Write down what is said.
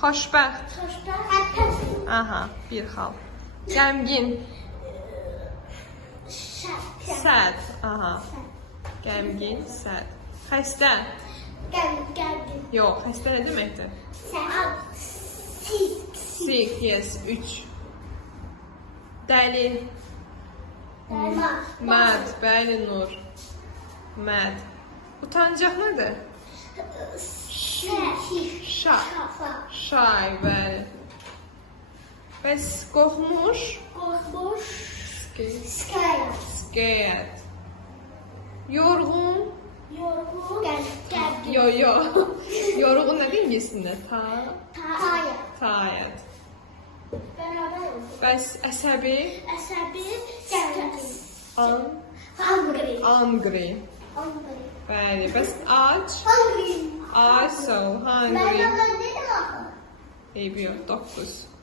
Xoşbəxt. Xoşbəxt. Aha, bir xal. Qəmgin. Sad. Aha. Qəmgin, sad. Xəstə. Qəmgin. Yox, xəstə nə deməkdir? Sick, yes, 3. Dəli. Mad, bəli, Nur. Mad. Utancaq nədir? Shy, bəli. Bəs qorxmuş? Scared. Yorğun? Yo. Yorğun nədir ingilisində? Tired. Bəs əsəbi? Hungry. Bəli. Bəs ac? Ac, so hungry. Eybi yox, 9.